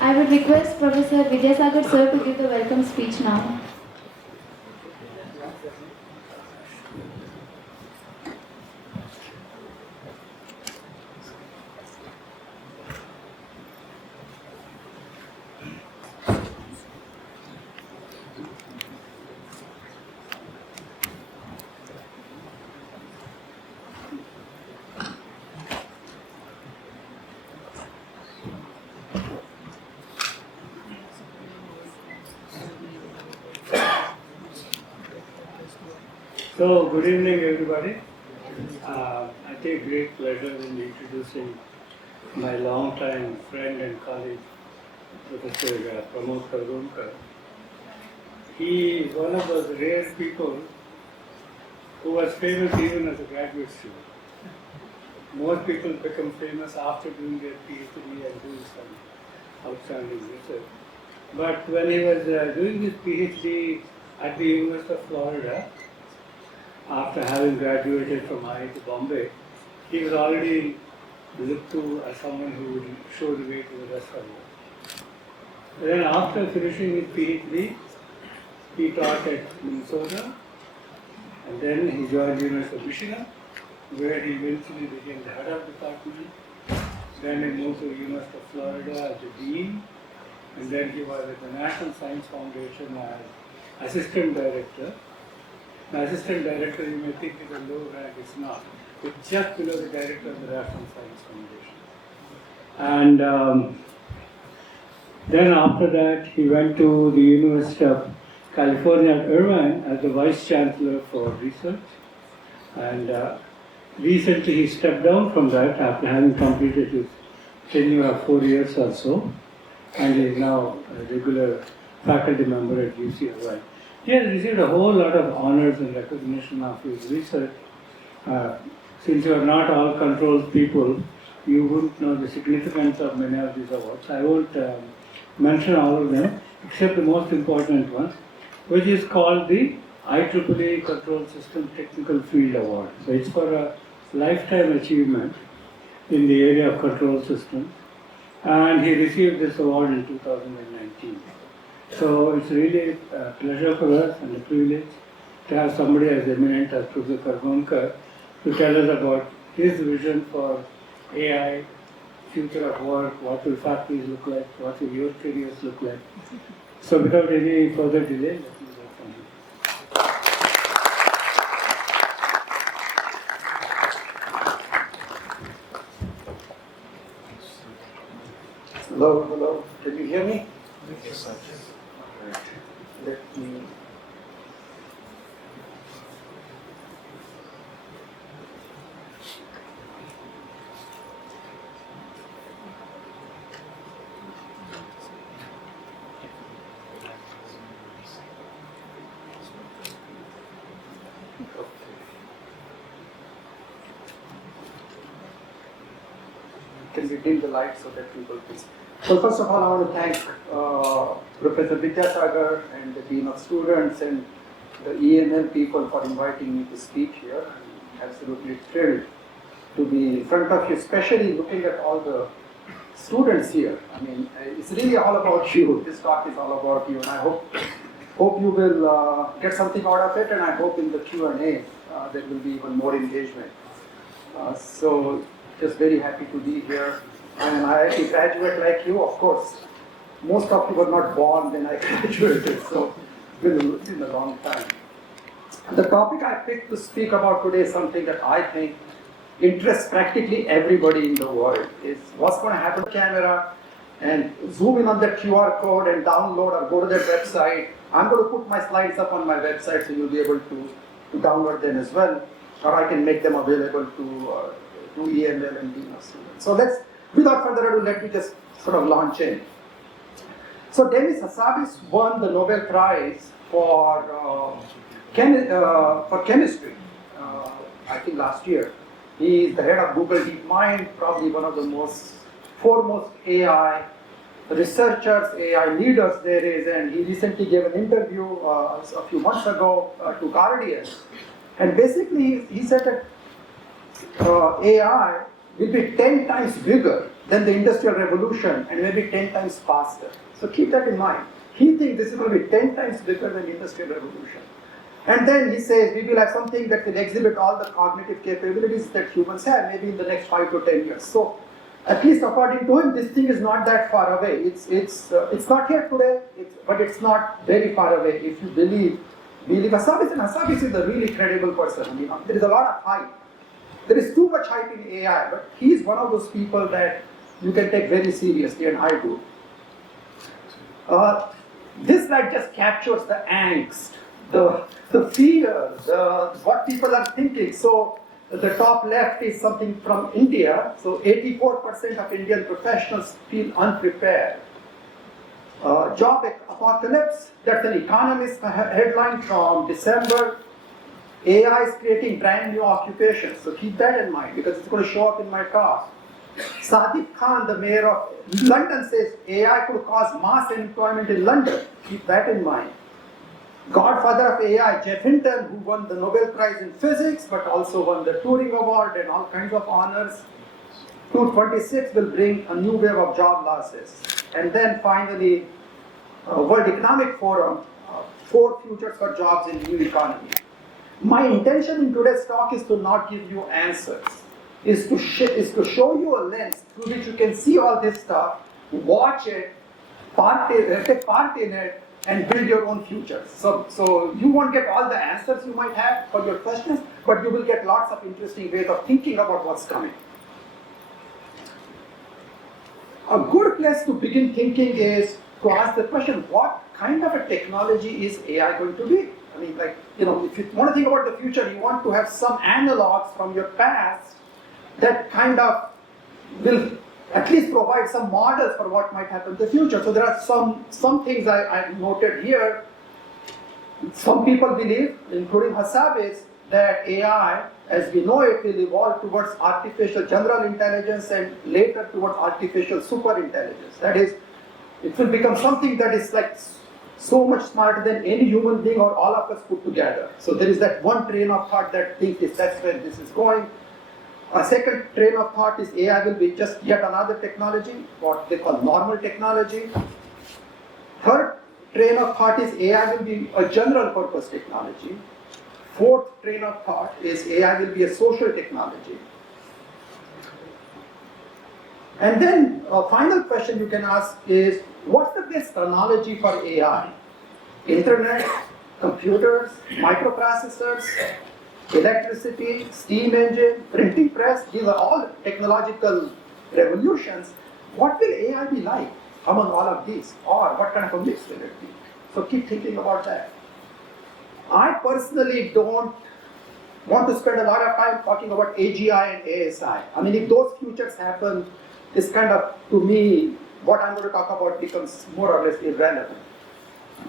I would request Professor Vidyasagar sir to give the welcome speech now. So, good evening everybody. I take great pleasure in introducing my longtime friend and colleague, Professor Pramod Khargonekar. He is one of those rare people who was famous even as a graduate student. Most people become famous after doing their PhD and doing some outstanding research. But when he was doing his PhD at the University of Florida, after having graduated from IIT Bombay, he was already looked to as someone who would show the way to the rest of the world. Then after finishing his PhD, he taught at Minnesota, and then he joined the University of Michigan, where he eventually became the head of department. Then he moved to the University of Florida as a dean, and then he was at the National Science Foundation as assistant director. The assistant director, you may think is a low rank, it's not. It's just below the director of the National Science Foundation. And then after that, he went to the University of California at Irvine as the Vice Chancellor for Research. And recently he stepped down from that after having completed his tenure of 4 years or so. And he is now a regular faculty member at UC Irvine. He has received a whole lot of honors and recognition of his research. Since you are not all controls people, you wouldn't know the significance of many of these awards. I won't mention all of them, except the most important one, which is called the IEEE Control System Technical Field Award. So it's for a lifetime achievement in the area of control systems. And he received this award in 2019. So it's really a pleasure for us and a privilege to have somebody as eminent as Professor Khargonekar to tell us about his vision for AI, future of work, what will factories look like, what will your careers look like. So without any further delay, let me go from here. Hello, hello. Can you hear me? Yes, sir. Let me. Can we dim the light so that people can see? So first of all, I want to thank Professor Vidyasagar and the Dean of Students and the EML people for inviting me to speak here. I'm absolutely thrilled to be in front of you, especially looking at all the students here. I mean, it's really all about you. This talk is all about you, and I hope you will get something out of it, and I hope in the Q&A there will be even more engagement. So just very happy to be here. I'm an IIT graduate like you, of course. Most of you were not born when I graduated, so it's been a long time. The topic I picked to speak about today is something that I think interests practically everybody in the world. Is what's going to happen to the camera and zoom in on the QR code and download or go to their website. I'm going to put my slides up on my website so you'll be able to download them as well, or I can make them available to EML and Dean of Students. So without further ado, let me just sort of launch in. So Demis Hassabis won the Nobel Prize for chemistry, I think last year. He is the head of Google DeepMind, probably one of the foremost AI researchers, AI leaders there is, and he recently gave an interview a few months ago to Guardian. And basically he said that AI will be 10 times bigger than the Industrial Revolution and maybe 10 times faster. So keep that in mind. He thinks this is going to be 10 times bigger than the Industrial Revolution. And then he says we will have something that will exhibit all the cognitive capabilities that humans have maybe in the next 5 to 10 years. So at least according to him, this thing is not that far away. It's not here today, but it's not very far away if you believe Hassabis. And Hassabis is a really credible person. You know, there is a lot of hype. There is too much hype in AI, but he is one of those people that you can take very seriously, and I do. This slide just captures the angst, the fear, what people are thinking. So the top left is something from India. So 84% of Indian professionals feel unprepared. Job apocalypse, that's an Economist headline from December. AI is creating brand new occupations. So keep that in mind because it's going to show up in my talk. Sadiq Khan, the mayor of London, says AI could cause mass unemployment in London. Keep that in mind. Godfather of AI, Jeff Hinton, who won the Nobel Prize in Physics, but also won the Turing Award and all kinds of honors. 226 will bring a new wave of job losses. And then finally, World Economic Forum, 4 futures for jobs in new economy. My intention in today's talk is to not give you answers, is to show you a lens through which you can see all this stuff, watch it, take part in it, and build your own futures. So you won't get all the answers you might have for your questions, but you will get lots of interesting ways of thinking about what's coming. A good place to begin thinking is to ask the question, what kind of a technology is AI going to be? I mean, like, you know, if you want to think about the future, you want to have some analogs from your past that kind of will at least provide some models for what might happen in the future. So there are some things I noted here. Some people believe, including Hassabis, that AI, as we know it, will evolve towards artificial general intelligence and later towards artificial super intelligence. That is, it will become something that is like so much smarter than any human being or all of us put together. So there is that one train of thought that thinks that's where this is going. A second train of thought is AI will be just yet another technology, what they call normal technology. Third train of thought is AI will be a general purpose technology. Fourth train of thought is AI will be a social technology. And then a final question you can ask is, what's the best analogy for AI? Internet, computers, microprocessors, electricity, steam engine, printing press, these are all technological revolutions. What will AI be like among all of these? Or what kind of a mix will it be? So keep thinking about that. I personally don't want to spend a lot of time talking about AGI and ASI. I mean, if those futures happen, it's kind of, to me, what I'm going to talk about becomes more or less irrelevant.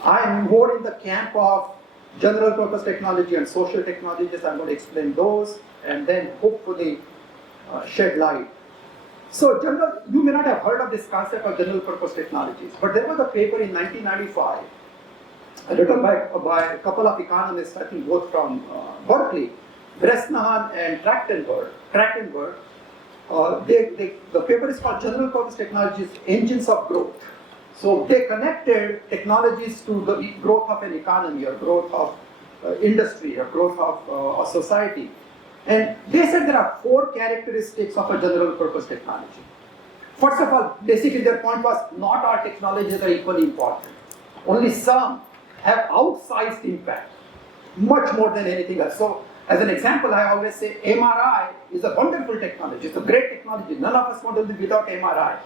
I'm more in the camp of general purpose technology and social technologies. I'm going to explain those and then hopefully shed light. So you may not have heard of this concept of general purpose technologies, but there was a paper in 1995 written by a couple of economists, I think both from Berkeley, Bresnahan and Trachtenberg. The paper is called General Purpose Technologies, Engines of Growth. So they connected technologies to the growth of an economy or growth of industry or growth of a society. And they said there are 4 characteristics of a general purpose technology. First of all, basically their point was not all technologies are equally important. Only some have outsized impact, much more than anything else. So as an example, I always say MRI is a wonderful technology. It's a great technology. None of us want to live without MRI.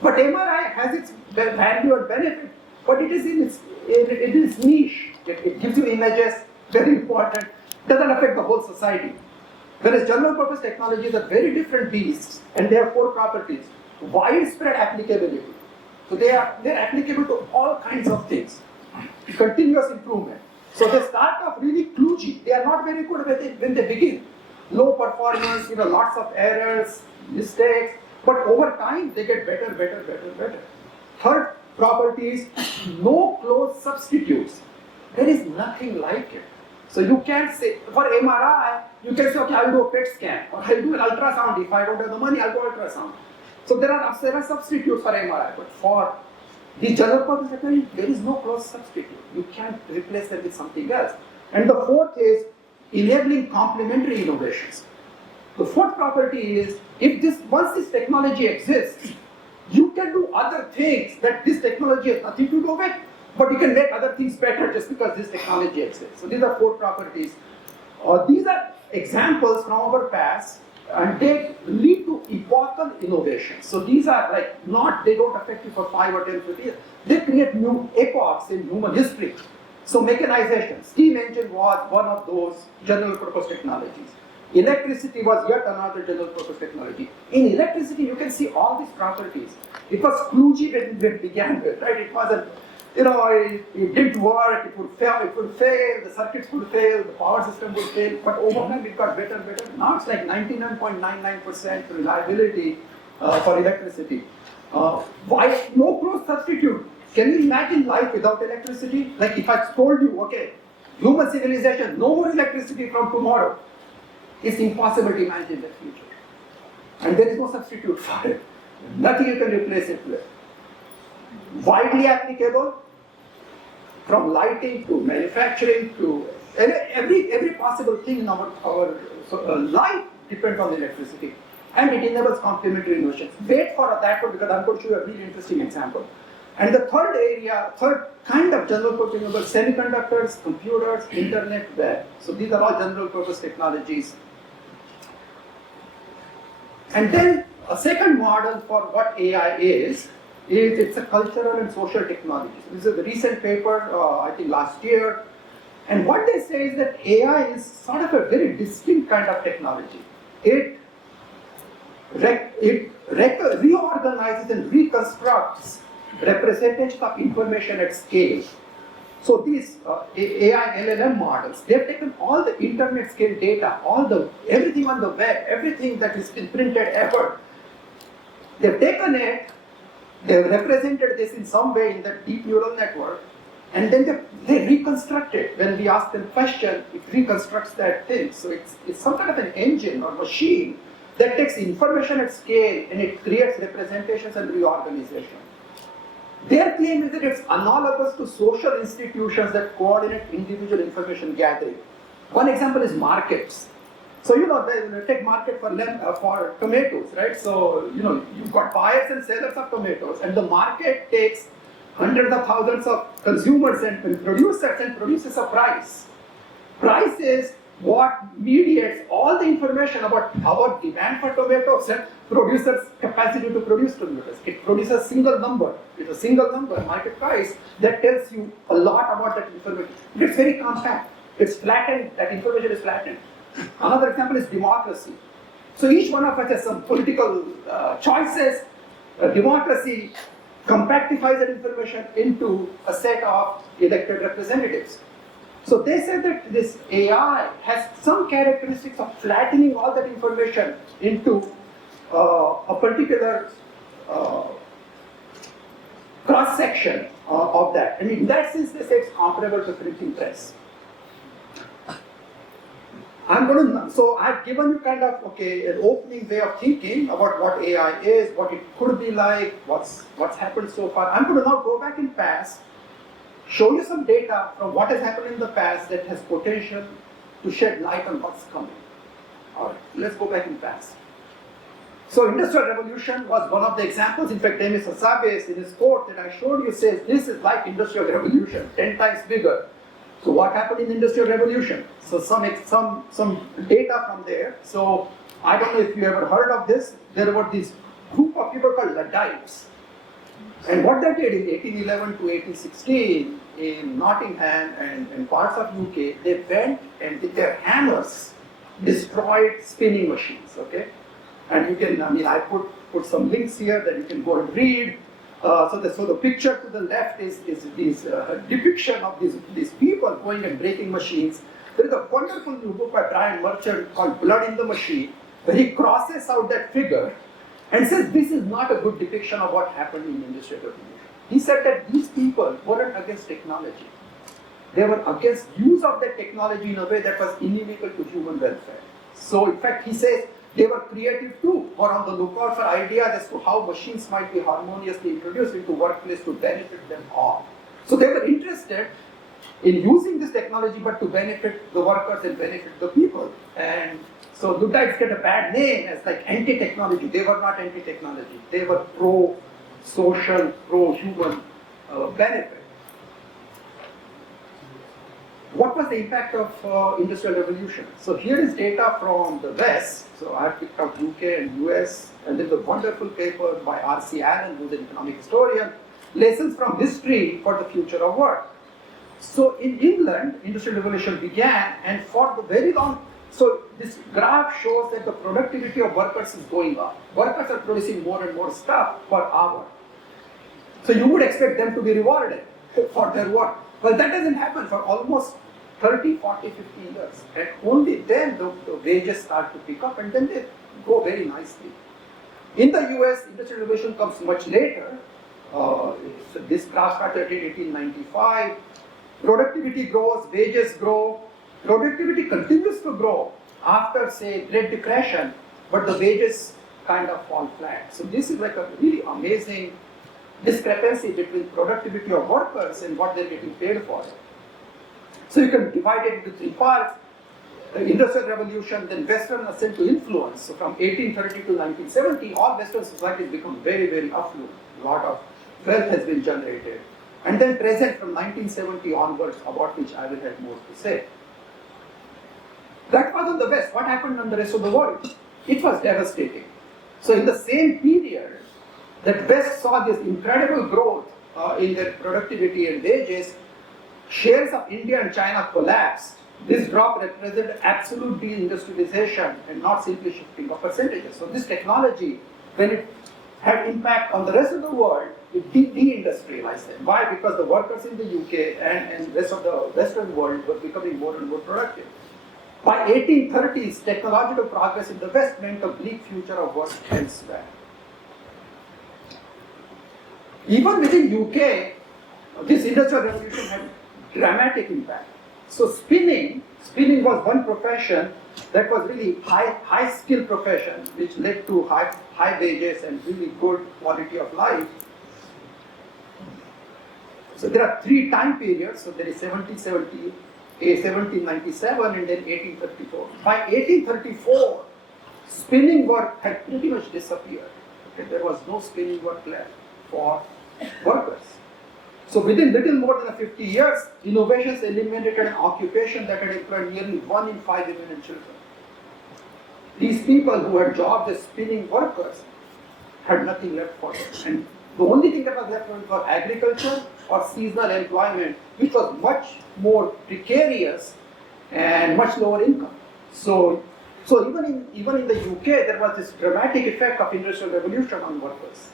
But MRI has its value and benefit, but it is in its niche. It gives you images, very important, doesn't affect the whole society. Whereas general purpose technologies are very different beasts, and they have 4 properties. Widespread applicability. So they're applicable to all kinds of things. Continuous improvement. So they start off really kludgy. They are not very good when they begin. Low performance, lots of errors, mistakes. But over time, they get better. Third property is no close substitutes. There is nothing like it. So you can't say, for MRI, you can say, okay, I'll do a PET scan, or I'll do an ultrasound. If I don't have the money, I'll do ultrasound. So there are substitutes for MRI, but for the general purpose technology, there is no close substitute. You can't replace it with something else. And the fourth is enabling complementary innovations. The fourth property is, once this technology exists, you can do other things that this technology has nothing to do with, but you can make other things better just because this technology exists. So these are four properties. These are examples from our past, and they lead to epochal innovations. So these are they don't affect you for 5 or 10, 50 years. They create new epochs in human history. So mechanization, steam engine was one of those general purpose technologies. Electricity was yet another general purpose technology. In electricity, you can see all these properties. It was kludgy when it began with, right? It wasn't, it didn't work, it would fail, the circuits would fail, the power system would fail, but over time it got better and better. Now it's like 99.99% reliability for electricity. Why no close substitute? Can you imagine life without electricity? Like if I told you, okay, human civilization, no more electricity from tomorrow, it's impossible to imagine that future. And there is no substitute for it. Nothing you can replace it with. Widely applicable, from lighting to manufacturing to every possible thing in our life depends on electricity. And it enables complementary innovations. Wait for that one because I'm going to show you a really interesting example. And the third kind of general purpose enable semiconductors, computers, internet, web. So these are all general purpose technologies. And then a second model for what AI is it's a cultural and social technology. So this is a recent paper, I think last year. And what they say is that AI is sort of a very distinct kind of technology. It reorganizes and reconstructs representations of information at scale. So these AI LLM models, they've taken all the internet scale data, everything on the web, everything that is in printed ever. They've taken it, they've represented this in some way in the deep neural network, and then they reconstruct it. When we ask them a question, it reconstructs that thing. So it's some kind of an engine or machine that takes information at scale and it creates representations and reorganization. Their claim is that it's analogous to social institutions that coordinate individual information gathering. One example is markets. So take market for tomatoes, right? So you've got buyers and sellers of tomatoes, and the market takes hundreds of thousands of consumers and producers and produces a price. Price is what mediates all the information about our demand for tomatoes and producers' capacity to produce tomatoes. It produces a single number. It's a single number, market price, that tells you a lot about that information. It's very compact. It's flattened. That information is flattened. Another example is democracy. So each one of us has some political choices. Democracy compactifies that information into a set of elected representatives. So they said that this AI has some characteristics of flattening all that information into a particular cross-section of that. And in that sense, they say it's comparable to printing press. So I've given you kind of, an opening way of thinking about what AI is, what it could be like, what's happened so far. I'm going to now go back in past, show you some data from what has happened in the past that has potential to shed light on what's coming. All right, let's go back in past. So Industrial Revolution was one of the examples. In fact, Demis Hassabis, in his quote that I showed you, says this is like Industrial Revolution, 10 times bigger. So what happened in the Industrial Revolution? So some data from there. So I don't know if you ever heard of this. There were this group of people called Luddites. And what they did in 1811 to 1816 in Nottingham and parts of UK, they went and with their hammers destroyed spinning machines. Okay, and you can, I put some links here that you can go and read. So the picture to the left is this depiction of these people going and breaking machines. There is a wonderful new book by Brian Merchant called Blood in the Machine, where he crosses out that figure and says this is not a good depiction of what happened in the Industrial Revolution. He said that these people weren't against technology. they were against use of that technology in a way that was inimical to human welfare. So in fact, he says they were creative too, or on the lookout for ideas as to how machines might be harmoniously introduced into workplace to benefit them all. So they were interested in using this technology, but to benefit the workers and benefit the people. And so Luddites get a bad name as like anti-technology. They were not anti-technology. They were pro-social, pro-human benefit. What was the impact of Industrial Revolution? So here is data from the West. So I have picked out UK and US, and there's a wonderful paper by R.C. Allen, who's an economic historian, Lessons from History for the Future of Work. So in England, Industrial Revolution began, and for the very long, so this graph shows that the productivity of workers is going up. Workers are producing more and more stuff per hour. So you would expect them to be rewarded for their work. Well, that doesn't happen for almost 30, 40, 50 years. And only then the wages start to pick up, and then they go very nicely. In the US, Industrial Revolution comes much later. So this graph started in 1895. Productivity grows, wages grow. Productivity continues to grow after, say, Great Depression, but the wages kind of fall flat. So this is like a really amazing discrepancy between productivity of workers and what they're getting paid for. So you can divide it into three parts. The Industrial Revolution, then Western ascent to influence. So from 1830 to 1970, all Western societies become very, very affluent. A lot of wealth has been generated. And then present from 1970 onwards, about which I will have more to say. That was on the West. What happened on the rest of the world? It was devastating. So in the same period, that West saw this incredible growth in their productivity and wages, shares of India and China collapsed. This drop represented absolute deindustrialization and not simply shifting of percentages. So this technology, when it had impact on the rest of the world, it deindustrialized them. Why? Because the workers in the UK and rest of the Western world were becoming more and more productive. By 1830s, technological progress in the West meant a bleak future of work elsewhere. Even within UK, this Industrial Revolution had dramatic impact. So spinning was one profession that was really high skill profession, which led to high wages and really good quality of life. So there are three time periods. So there is 1770, 1797, and then 1834. By 1834, spinning work had pretty much disappeared. Okay? There was no spinning work left for workers. So within little more than 50 years, innovations eliminated an occupation that had employed nearly 1 in 5 women and children. These people who had jobs as spinning workers had nothing left for them. And the only thing that was left for them was agriculture or seasonal employment, which was much more precarious and much lower income. So even in the UK, there was this dramatic effect of Industrial Revolution on workers.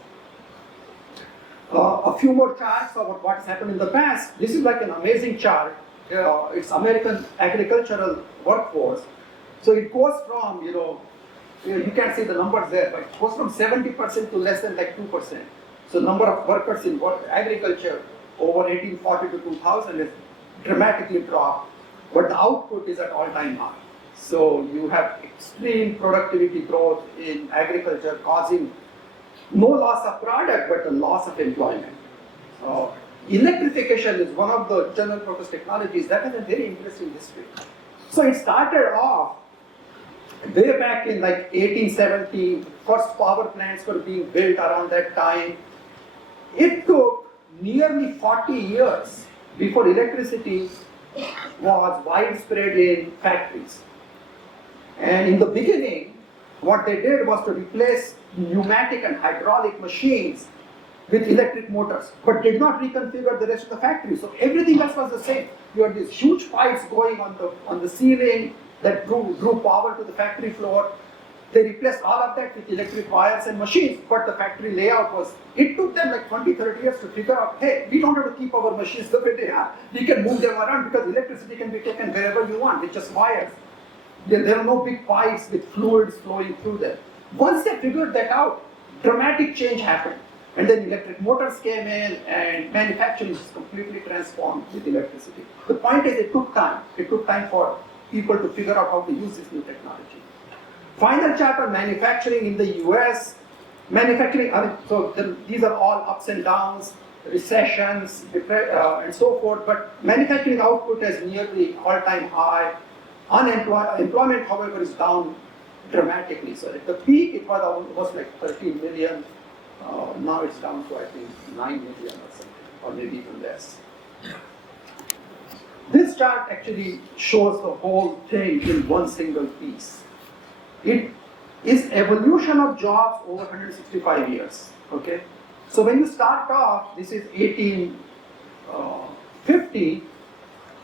A few more charts about what has happened in the past. This is like an amazing chart. It's American agricultural workforce. So it goes from, you can't see the numbers there, but it goes from 70% to less than like 2%. So number of workers in agriculture over 1840 to 2000 has dramatically dropped, but the output is at all-time high. So you have extreme productivity growth in agriculture causing no loss of product, but a loss of employment. Electrification is one of the general purpose technologies that has a very interesting history. So it started off way back in like 1870, first power plants were being built around that time. It took nearly 40 years before electricity was widespread in factories. And in the beginning, what they did was to replace pneumatic and hydraulic machines with electric motors, but did not reconfigure the rest of the factory. So everything else was the same. You had these huge pipes going on the ceiling that drew power to the factory floor. They replaced all of that with electric wires and machines, but the factory layout it took them like 20, 30 years to figure out, hey, we don't have to keep our machines the way they are. We can move them around because electricity can be taken wherever you want with just wires. There are no big pipes with fluids flowing through them. Once they figured that out, dramatic change happened. And then electric motors came in, and manufacturing is completely transformed with electricity. The point is, it took time. It took time for people to figure out how to use this new technology. Final chart on manufacturing in the US. Manufacturing, these are all ups and downs, recessions, and so forth, but manufacturing output is nearly all-time high. Employment, however, is down dramatically. So at the peak, it was almost like 13 million. Now it's down to, I think, 9 million or something, or maybe even less. This chart actually shows the whole thing in one single piece. It is evolution of jobs over 165 years. Okay, so when you start off, this is 1850.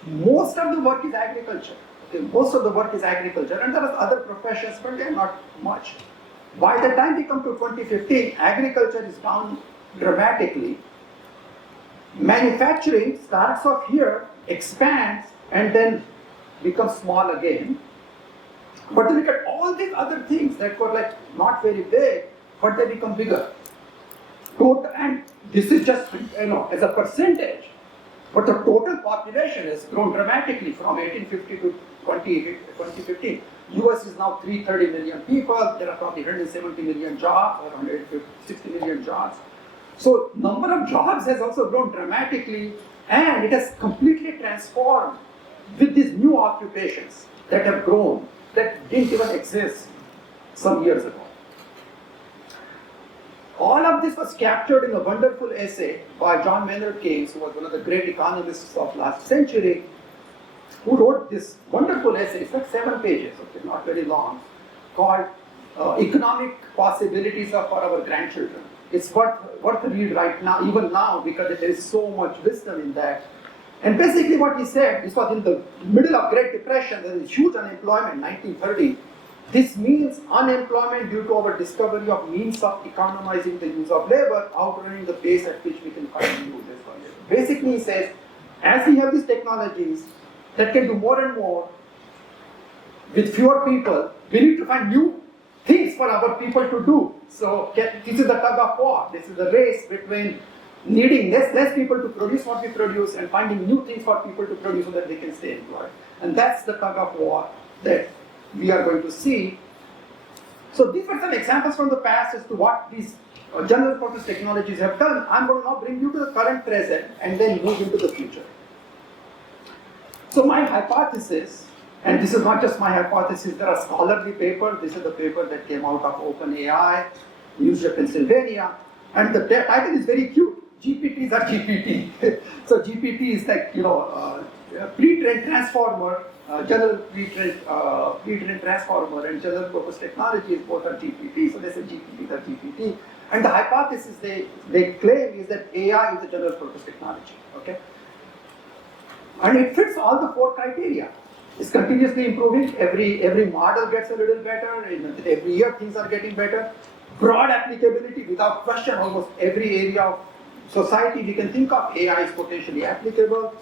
Most of the work is agriculture. Okay, most of the work is agriculture, and there are other professions, but they are not much. By the time we come to 2015, agriculture is down dramatically. Manufacturing starts off here, expands, and then becomes small again. But then look at all these other things that were like not very big, but they become bigger. And this is just, as a percentage. But the total population has grown dramatically from 1850 to 2015. US is now 330 million people. There are probably 170 million jobs or 160 million jobs. So number of jobs has also grown dramatically, and it has completely transformed with these new occupations that have grown, that didn't even exist some years ago. All of this was captured in a wonderful essay by John Maynard Keynes, who was one of the great economists of last century, who wrote this wonderful essay. It's like 7 pages, okay, not very long, called Economic Possibilities for Our Grandchildren. It's worth a read right now, even now, because there is so much wisdom in that. And basically what he said, this was in the middle of Great Depression, there is huge unemployment, 1930. This means unemployment due to our discovery of means of economizing the use of labor, outrunning the pace at which we can find new uses for labor. Basically, he says, as we have these technologies that can do more and more with fewer people, we need to find new things for our people to do. So this is the tug of war. This is the race between needing less people to produce what we produce and finding new things for people to produce so that they can stay employed. And that's the tug of war that we are going to see. So these were some examples from the past as to what these general purpose technologies have done. I'm going to now bring you to the current present and then move into the future. So my hypothesis, and this is not just my hypothesis, there are scholarly papers. This is the paper that came out of OpenAI, University of Pennsylvania, and the title is very cute. GPTs are GPT. So GPT is like, pre-trained transformer, general pre-trained transformer and general purpose technologies, both are GPT. So they say GPTs are GPT. And the hypothesis they claim is that AI is a general purpose technology. Okay? And it fits all the 4 criteria. It's continuously improving. Every model gets a little better. Every year things are getting better. Broad applicability, without question, almost every area of society we can think of, AI is potentially applicable.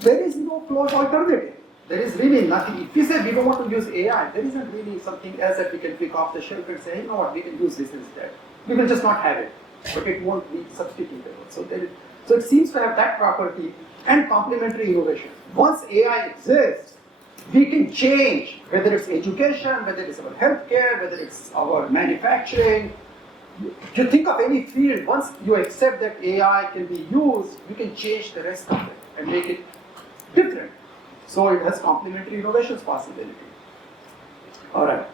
There is no close alternative. There is really nothing. If we say we don't want to use AI, there isn't really something else that we can pick off the shelf and say, you know what, we can use this instead. We will just not have it, but it won't be substitutable. So it seems to have that property and complementary innovation. Once AI exists, we can change, whether it's education, whether it's our healthcare, whether it's our manufacturing. If you think of any field, once you accept that AI can be used, you can change the rest of it and make it different. So it has complementary innovations possibility. All right.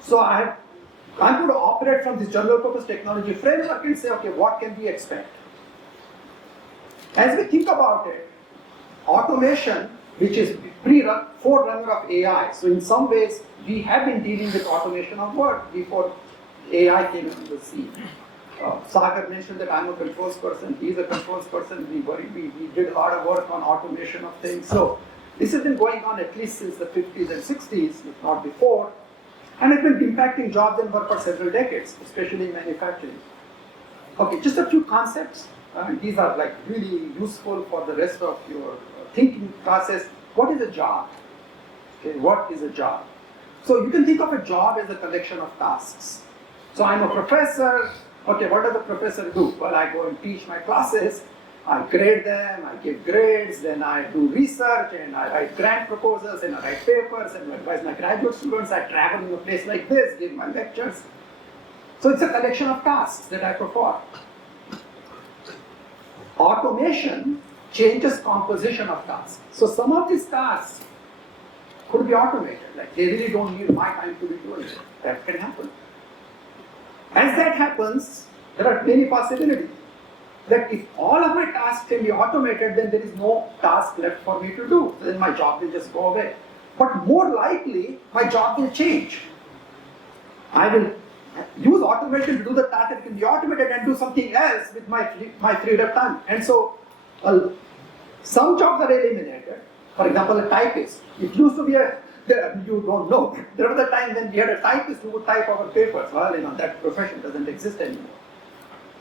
So I'm going to operate from this general purpose technology framework and say, okay, what can we expect? As we think about it, automation, which is forerunner of AI. So in some ways, we have been dealing with automation of work before AI came into the scene. Sagar mentioned that I'm a controls person, he's a controls person, we did a lot of work on automation of things. So this has been going on at least since the 50s and 60s, if not before, and it's been impacting jobs and work for several decades, especially in manufacturing. Okay, just a few concepts. These are like really useful for the rest of your thinking process. What is a job? Okay, what is a job? So you can think of a job as a collection of tasks. So I'm a professor, Okay, what does the professor do? Well, I go and teach my classes, I grade them, I give grades, then I do research, and I write grant proposals, and I write papers, and I advise my graduate students. I travel in a place like this, give my lectures. So it's a collection of tasks that I perform. Automation changes composition of tasks. So some of these tasks could be automated, like they really don't need my time to be doing it. That can happen. As that happens, there are many possibilities. That if all of my tasks can be automated, then there is no task left for me to do. Then my job will just go away. But more likely, my job will change. I will use automation to do the task that can be automated and do something else with my freed up time. And so, some jobs are eliminated. For example, a typist. It used to be you don't know. There was a time when we had a typist who would type our papers. Well, that profession doesn't exist anymore.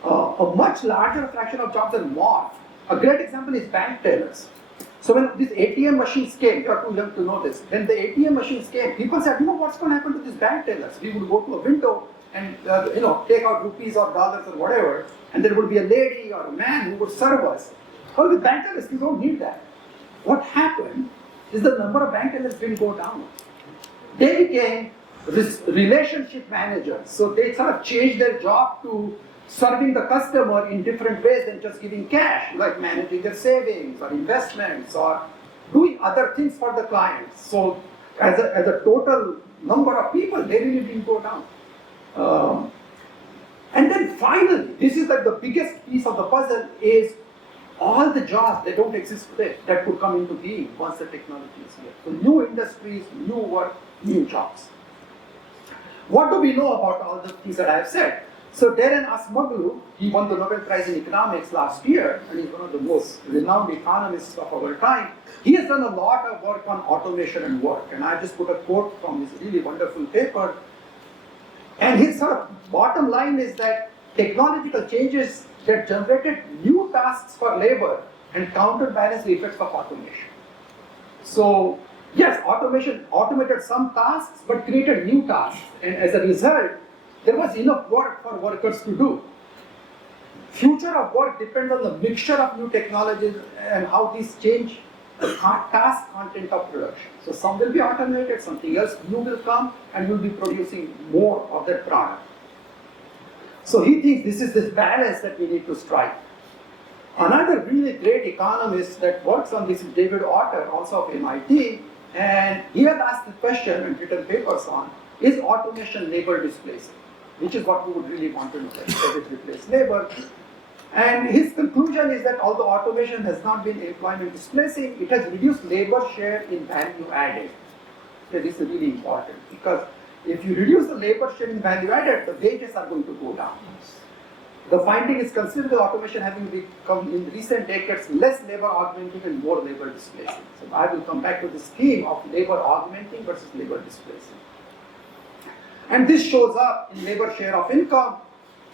A much larger fraction of jobs are morphed. A great example is bank tellers. So when these ATM machines came, you are too young to know this. When the ATM machines came, people said, what's going to happen to these bank tellers? We would go to a window and take out rupees or dollars or whatever, and there would be a lady or a man who would serve us. Well, with bank tellers, we don't need that. What happened is the number of bank tellers didn't go down. They became relationship managers. So they sort of changed their job to serving the customer in different ways than just giving cash, like managing their savings or investments or doing other things for the clients. So as a total number of people, they really didn't go down. And then finally, this is like the biggest piece of the puzzle, is all the jobs that don't exist today that could come into being once the technology is here. So new industries, new work, new jobs. What do we know about all the things that I have said? So Darren Acemoglu, he won the Nobel Prize in Economics last year, and he's one of the most renowned economists of our time. He has done a lot of work on automation and work, and I just put a quote from his really wonderful paper. And his sort of bottom line is that technological changes that generated new tasks for labor and counterbalanced the effects of automation. So yes, automation automated some tasks but created new tasks, and as a result, there was enough work for workers to do. Future of work depends on the mixture of new technologies and how these change the task content of production. So some will be automated, something else new will come, and you'll be producing more of that product. So he thinks this is this balance that we need to strike. Another really great economist that works on this is David Otter, also of MIT, and he has asked the question and written papers on, is automation labor displacing? Which is what we would really want to know, does it replace labor? And his conclusion is that although automation has not been employment displacing, it has reduced labor share in value added. So this is really important, because if you reduce the labor share in value added, the wages are going to go down. The finding is consistent with automation having become in recent decades less labor augmenting and more labor displacing. So I will come back to the scheme of labor augmenting versus labor displacing. And this shows up in labor share of income.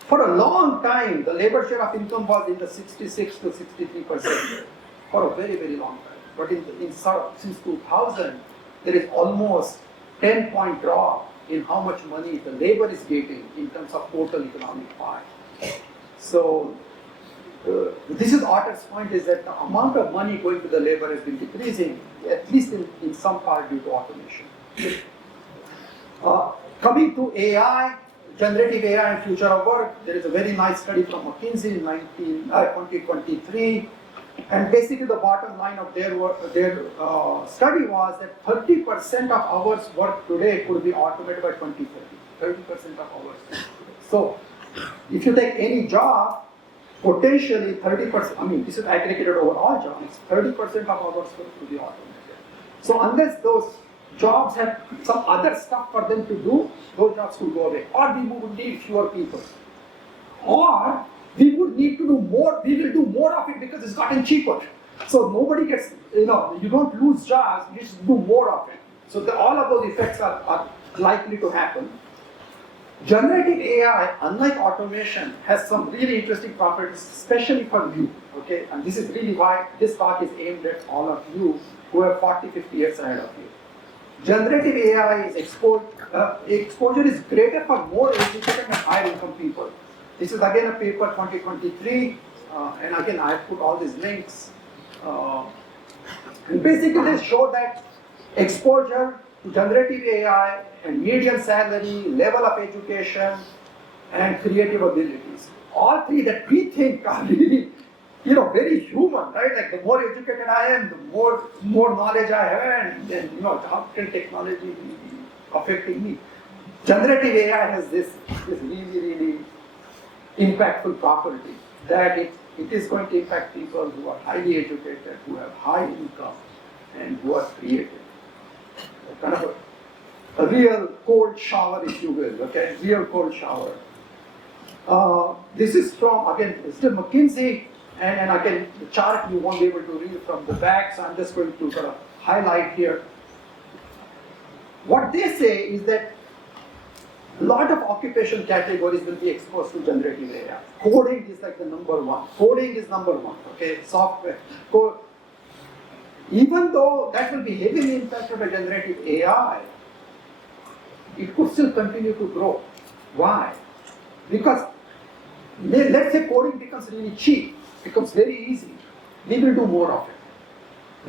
For a long time, the labor share of income was in the 66 to 63% for a very, very long time. But since 2000, there is almost 10-point drop in how much money the labor is getting in terms of total economic pie. So this is Otter's point, is that the amount of money going to the labor has been decreasing, at least in some part due to automation. Coming to AI, generative AI and future of work, there is a very nice study from McKinsey in 2023, and basically the bottom line of their study was that 30% of hours work today could be automated by 2030. 30% of hours. So if you take any job, potentially 30%, this is aggregated over all jobs, 30% of hours work could be automated. So unless those jobs have some other stuff for them to do, those jobs will go away. Or we would need fewer people. Or we would need to do more, we will do more of it because it's gotten cheaper. So nobody gets, you don't lose jobs, you just do more of it. So all of those effects are likely to happen. Generative AI, unlike automation, has some really interesting properties, especially for you, okay? And this is really why this talk is aimed at all of you who are 40, 50 years ahead of you. Generative AI is exposure is greater for more educated and higher income people. This is again a paper 2023, and again I have put all these links. And basically they show that exposure to generative AI and median salary, level of education, and creative abilities. All three that we think are really, very human, right? Like the more educated I am, the more knowledge I have, and then, how can technology be affecting me? Generative AI has this really, really impactful property that it is going to impact people who are highly educated, who have high income, and who are creative. Kind of a real cold shower, if you will, okay? Real cold shower. This is from, again, still McKinsey, and again, the chart you won't be able to read from the back, so I'm just going to sort of highlight here. What they say is that a lot of occupation categories will be exposed to generative AI. Coding is like the number one. Coding is number one, okay? Software, code. Even though that will be heavily impacted by generative AI, it could still continue to grow. Why? Because let's say coding becomes really cheap, becomes very easy. We will do more of it.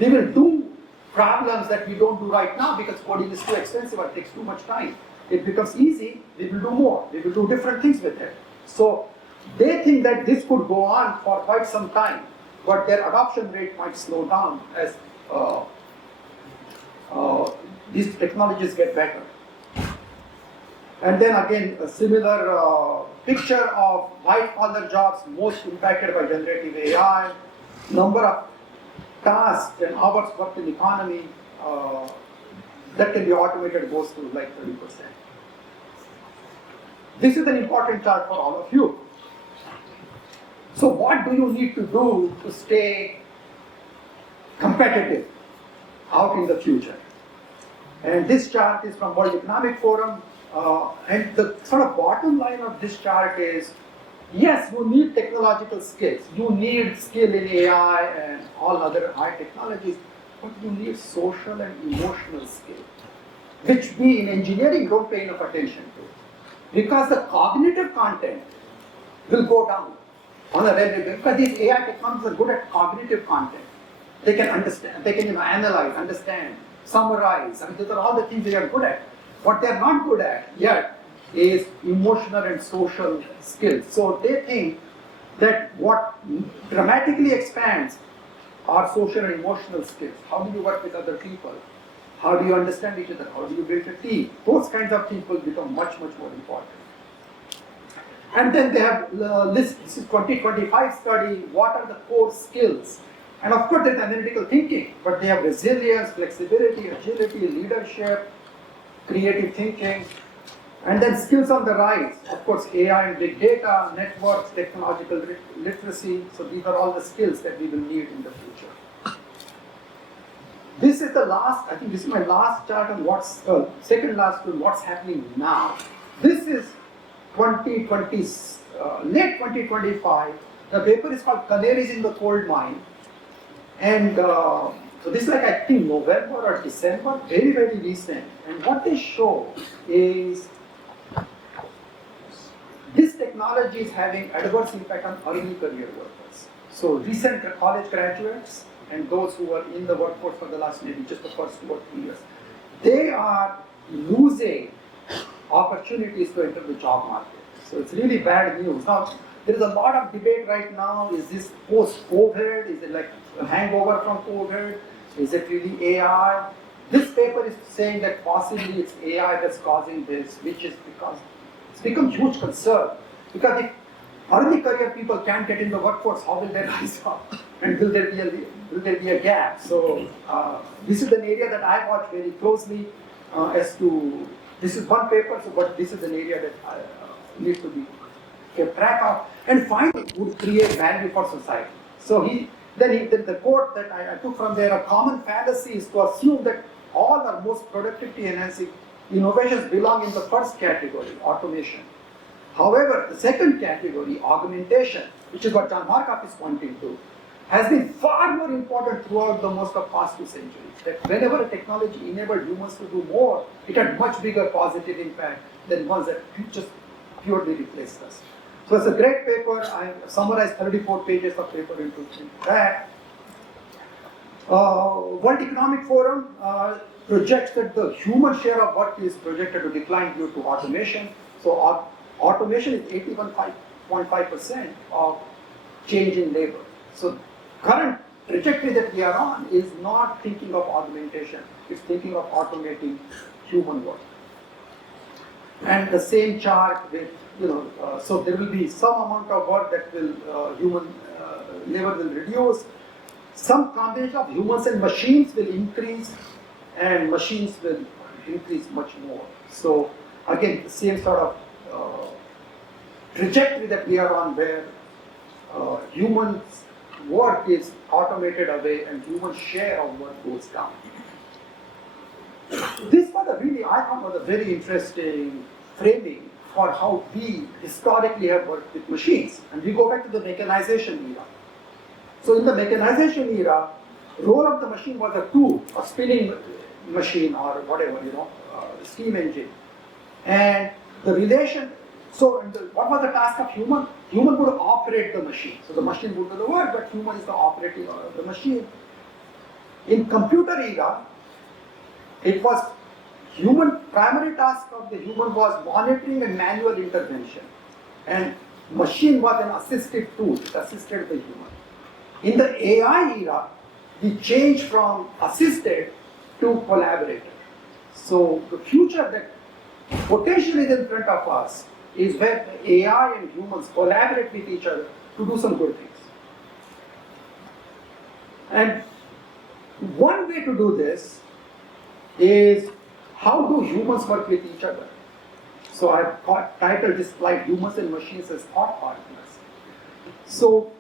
We will do problems that we don't do right now because coding is too expensive or takes too much time. It becomes easy, we will do more. We will do different things with it. So they think that this could go on for quite some time, but their adoption rate might slow down as these technologies get better. And then again, a similar picture of white-collar jobs most impacted by generative AI, number of tasks and hours worked in the economy that can be automated goes to like 30%. This is an important chart for all of you. So what do you need to do to stay competitive out in the future? And this chart is from World Economic Forum. And the sort of bottom line of this chart is, yes, you need technological skills. You need skill in AI and all other high technologies, but you need social and emotional skill, which we in engineering don't pay enough attention to. Because the cognitive content will go down on a regular basis. Because these AI technologies are good at cognitive content. They can understand, they can analyze, understand, summarize. I mean, these are all the things they are good at. What they are not good at yet is emotional and social skills. So they think that what dramatically expands are social and emotional skills. How do you work with other people? How do you understand each other? How do you build a team? Those kinds of things will become much, much more important. And then they have list, this is 2025 study, what are the core skills? And of course there's analytical thinking, but they have resilience, flexibility, agility, leadership, creative thinking, and then skills on the rise. Of course, AI and big data, networks, technological literacy. So these are all the skills that we will need in the future. This is the last, I think this is my last chart on what's, second last on what's happening now. This is 2020, late 2025. The paper is called Canaries in the Coal Mine. And so this is like, I think, November or December, very, very recent. And what they show is this technology is having adverse impact on early career workers. So recent college graduates and those who are in the workforce for the last maybe just the first 2 or 3 years, they are losing opportunities to enter the job market. So it's really bad news. Now, there is a lot of debate right now. Is this post-COVID? Is it like a hangover from COVID? Is it really AI? This paper is saying that possibly it's AI that's causing this, which is because it's become a huge concern. Because if early career people can't get in the workforce, how will they rise up? And will there be a gap? So this is an area that I watch very closely as to, this is one paper, but this is an area that needs to be kept track of, and finally would create value for society. So the quote that I took from there, a common fallacy is to assume that all our most productivity enhancing innovations belong in the first category, automation. However, the second category, augmentation, which is what John Markov is pointing to, has been far more important throughout the most of past 2 centuries. That whenever a technology enabled humans to do more, it had much bigger positive impact than ones that just purely replaced us. So it's a great paper. I summarized 34 pages of paper into that. World Economic Forum projects that the human share of work is projected to decline due to automation. So automation is 81.5% of change in labor. So current trajectory that we are on is not thinking of augmentation, it's thinking of automating human work. And the same chart with, so there will be some amount of work that will, human labor will reduce. Some combination of humans and machines will increase, and machines will increase much more. So again, the same sort of trajectory that we are on, where humans' work is automated away and human share of work goes down. This was I thought was a very interesting framing for how we historically have worked with machines. And we go back to the mechanization era. So in the mechanization era, role of the machine was a tool, a spinning machine or whatever, steam engine. And the relation, what was the task of human? Human would operate the machine. So the machine would do the work, but human is the operating of the machine. In computer era, it was primary task of the human was monitoring and manual intervention. And machine was an assistive tool, it assisted the human. In the AI era, we changed from assisted to collaborated. So the future that potentially is in front of us is where AI and humans collaborate with each other to do some good things. And one way to do this is how do humans work with each other? So I've titled this slide Humans and Machines as Thought Partners. So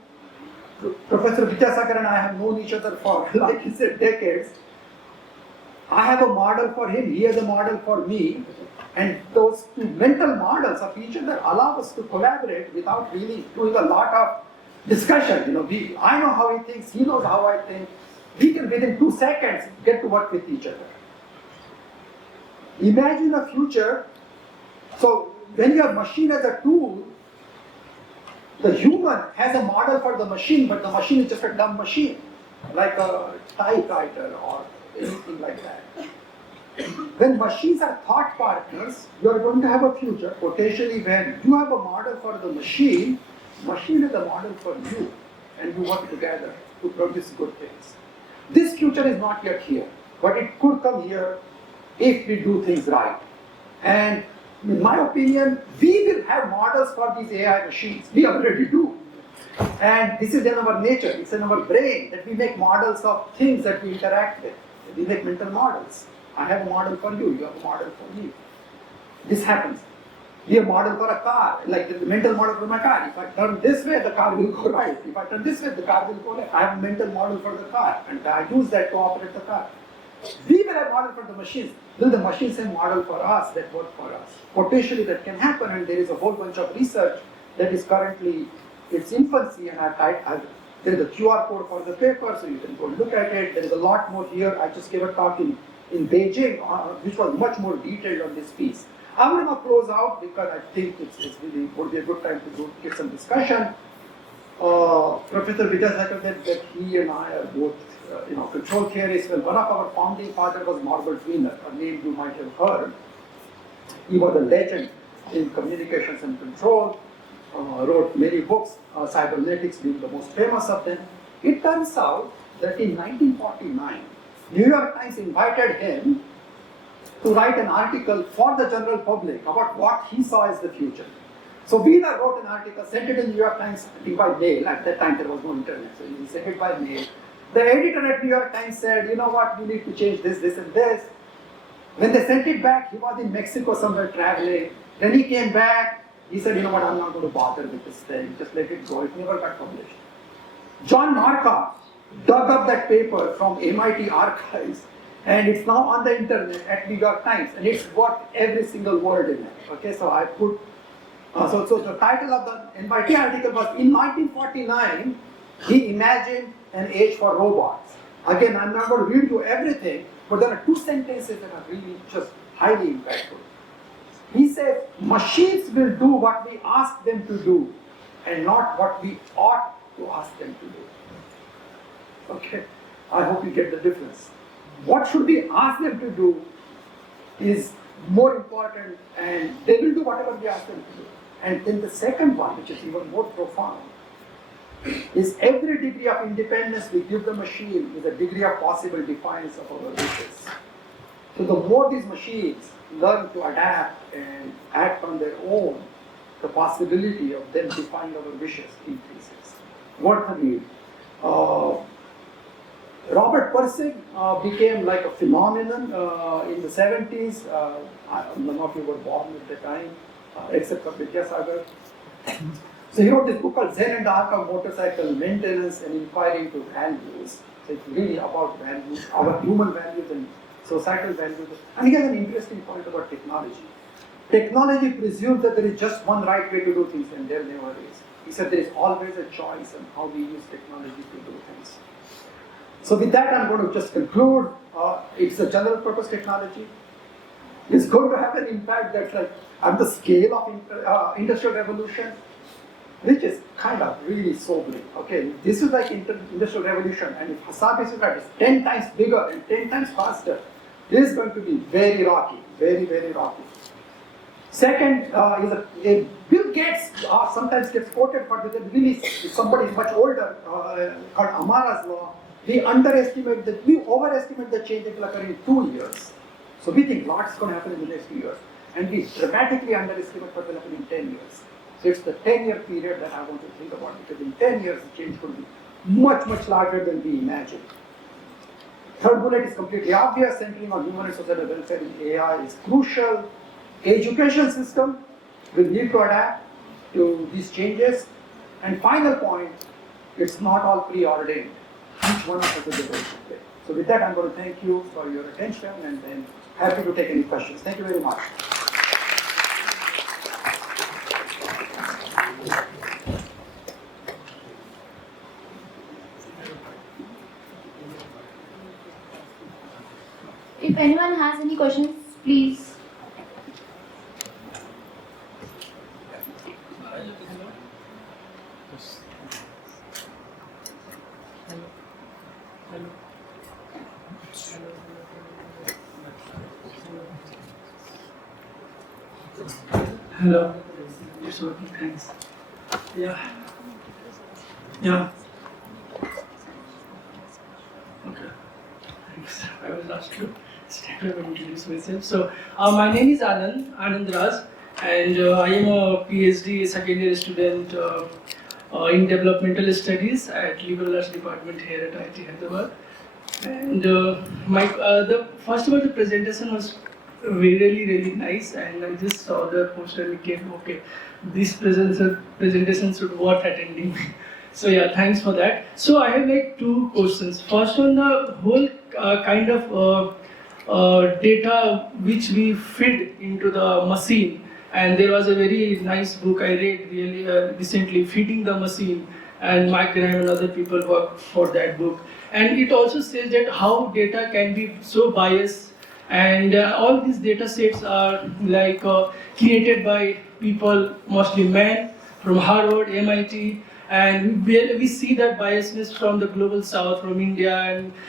Professor Vidyasagar and I have known each other for, like he said, decades. I have a model for him, he has a model for me, and those two mental models of each other allow us to collaborate without really doing a lot of discussion. I know how he thinks, he knows how I think. We can within 2 seconds get to work with each other. Imagine a future, so when you have machine as a tool, the human has a model for the machine, but the machine is just a dumb machine, like a typewriter or anything like that. When machines are thought partners, you are going to have a future, potentially when you have a model for the machine is a model for you, and you work together to produce good things. This future is not yet here, but it could come here if we do things right. And in my opinion, we will have models for these AI machines. We already do. And this is in our nature, it's in our brain that we make models of things that we interact with. We make mental models. I have a model for you, you have a model for me. This happens. We have a model for a car, like the mental model for my car. If I turn this way, the car will go right. If I turn this way, the car will go left. I have a mental model for the car, and I use that to operate the car. We will have a model for the machines. Will the machines have a model for us that work for us? Potentially that can happen, and there is a whole bunch of research that is currently its infancy, and there is a QR code for the paper, so you can go look at it. There is a lot more here. I just gave a talk in Beijing, which was much more detailed on this piece. I'm going to close out because I think it's really would be a good time to get some discussion. Professor Vidyasagar said that he and I are both, control theorists. Well, one of our founding fathers was Norbert Wiener, a name you might have heard. He was a legend in communications and control, wrote many books, cybernetics being the most famous of them. It turns out that in 1949, New York Times invited him to write an article for the general public about what he saw as the future. So Wiener wrote an article, sent it in New York Times, I think by mail. At that time there was no internet, so he sent it by mail. The editor at New York Times said, you know what, we need to change this, this and this. When they sent it back, he was in Mexico somewhere traveling. Then he came back, he said, you know what, I'm not going to bother with this thing, just let it go. It never got published. John Markoff dug up that paper from MIT archives, and it's now on the internet at New York Times, and it's got every single word in it. Okay, so I put, so the title of the MIT article was, in 1949, he imagined an age for robots. Again, I'm not going to read you everything, but there are 2 sentences that are really just highly impactful. He says, Machines will do what we ask them to do and not what we ought to ask them to do. Okay, I hope you get the difference. What should we ask them to do is more important, and they will do whatever we ask them to do. And then the second one, which is even more profound, is every degree of independence we give the machine is a degree of possible defiance of our wishes. So the more these machines learn to adapt and act on their own, the possibility of them defying our wishes increases. What have you? Robert Persig became like a phenomenon in the 70s. None of you were born at the time, except for Vidyasagar. So he wrote this book called Zen and the Art of Motorcycle Maintenance and Inquiry into Values. So it's really about values, our human values and societal values. And he has an interesting point about technology. Technology presumes that there is just one right way to do things, and there never is. He said there is always a choice on how we use technology to do things. So with that, I'm going to just conclude. It's a general purpose technology. It's going to have an impact that's like at the scale of industrial revolution, which is kind of really sobering. Okay, this is like industrial revolution, and if Hasabi Sukrat is 10 times bigger and 10 times faster, this is going to be very rocky, very, very rocky. Second is Bill Gates sometimes gets quoted for this. Really, somebody is much older, called Amara's law. We overestimate the change that will occur in 2 years. So we think lots is going to happen in the next 2 years, and we dramatically underestimate what will happen in 10 years. So it's the 10-year period that I want to think about, because in 10 years the change could be much, much larger than we imagine. Third bullet is completely obvious. Centering on human and social welfare in AI is crucial. Education system will need to adapt to these changes. And final point, it's not all preordained. Each one has a different way. So with that, I'm going to thank you for your attention, and then happy to take any questions. Thank you very much. If anyone has any questions, please. Hello. It's working, thanks. Yeah. Yeah. Okay. Thanks. I was asked to stand up and introduce myself. So, my name is Anand Raj, and I am a PhD second year student in developmental studies at Liberal Arts Department here at IIT Hyderabad. And the first of all, the presentation was really nice, and I just saw the poster and came, okay, this presentation should worth attending. So yeah, thanks for that. So I have like two questions. First, on the whole kind of data which we feed into the machine, and there was a very nice book I read really recently, Feeding the Machine, and Mike Graham and other people worked for that book. And it also says that how data can be so biased, and all these data sets are like created by people, mostly men, from Harvard, MIT, and we see that biasness from the global south, from India,